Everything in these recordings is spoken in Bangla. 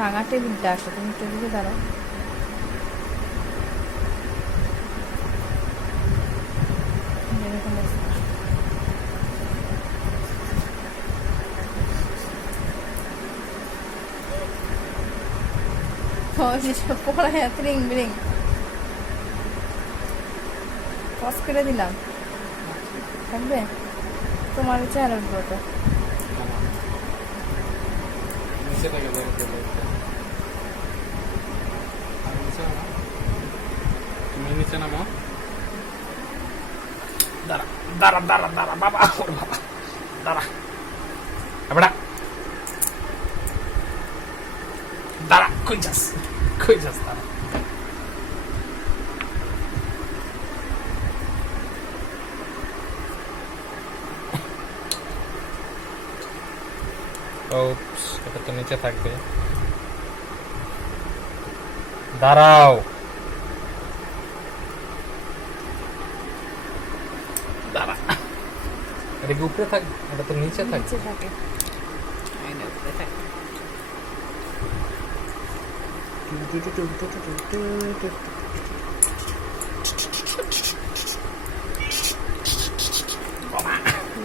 ভাঙা টেবিলটা আছে, তুমি টেবিলে দাঁড়াও। এরকম আছে। পড়ায় রিং বিরিং পজ করে দিলাম, থাকবে তোমার চেহারার উপর তো। নিচে থেকে ধরে দেবো একটা। আর নিচে নামো। তুমি নিচে নামো। দাঁড়া দাঁড়া দাঁড়া দাঁড়া বাবা, ওর বাবা, দাঁড়া এবারে দাঁড়া, কই যাস, কই যাস, দাঁড়া। ওপস, এটা তো নিচে থাকবে। দাঁড়াও, দাঁড়া। এটা কি উপরে থাকবে? এটা তো নিচে থাকবে। নিচে থাকে, এটা উপরে থাকে।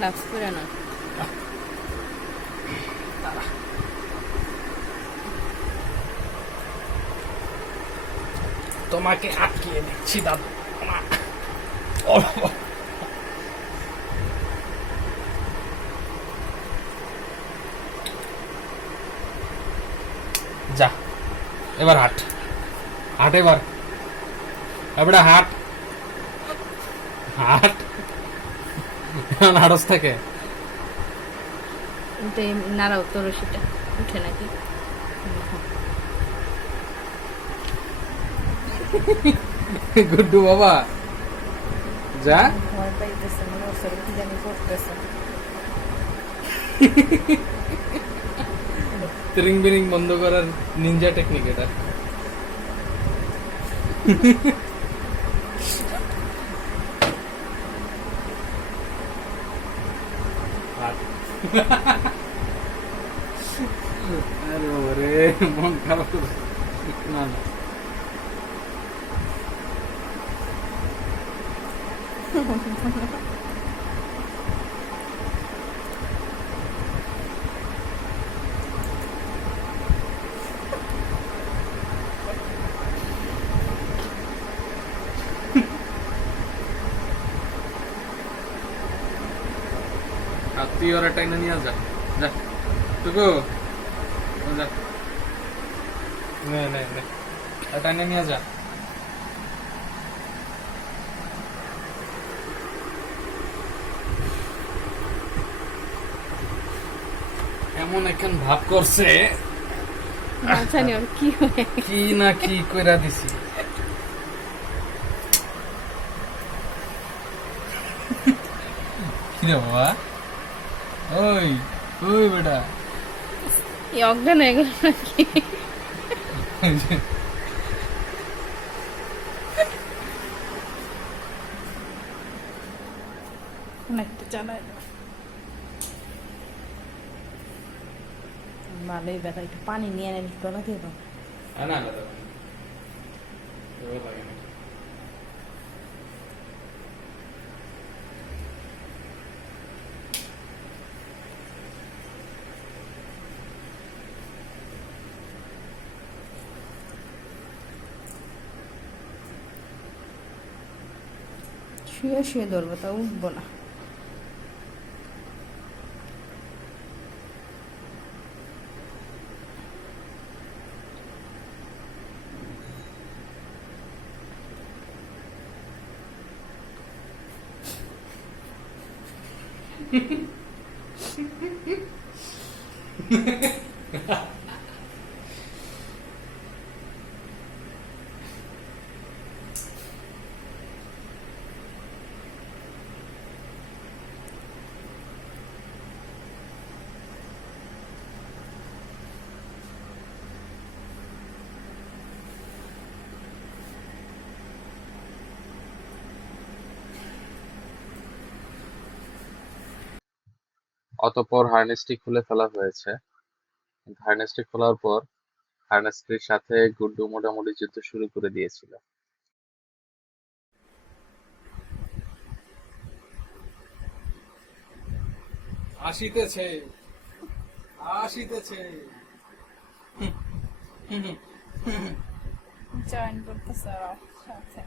লাভ করে না। তোমাকে আটকিয়ে দিচ্ছি দাদু। ও বাবা। যা, এবার হাট, হাট এবার, এবারে হাট, হাট। হাটস থেকে কিন্তু এই নাড়াও তো রশিটা উঠে নাকি। গুড্ডু বাবা, যা। ভয় পাইতেছে, মনে হচ্ছে কি জানি করতেছে। রিং বিরিং বন্ধ করার নিনজা টেকনিক এটা। আরে ওরে, মন খারাপ করে। না না, আর তুই ওরা টাইনা নিয়ে যা, যা টুকু, যা, নে নে নে, আর টাইনা নিয়ে যা। এমন এখন ভাব করছে জানি ওর কি হয়। কি না কি কইরা দিছি। কি রে বাবা, ওই ওই বেটা, এই অজ্ঞান হয়ে গেল নাকি? অনেকটা চালায় ভালোই ব্যথা। একটু পানি নিয়ে এনে গলা দিয়ে দাও। না না, লাগে না। শুয়ে শুয়ে ধরবো, তা উঠবো না। অতঃপর হার্নেসটি খুলে ফেলা হয়েছে। হার্নেসটি খোলার পর হার্নেসটির সাথে গুড্ডু মোটামুটি যুদ্ধ শুরু করে দিয়েছিল। আসিতেছে, আসিতেছে। জয়েন করতেছে ওরা সাথে।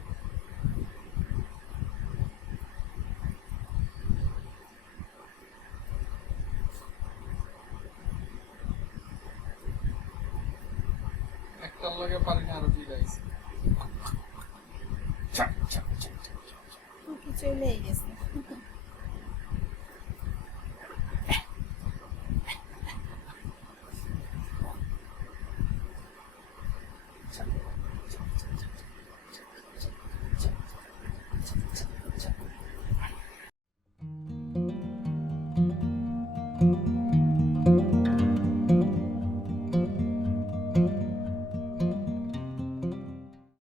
একটার লগে পারি না আরো দুই লাইছে। চলেই গেছে।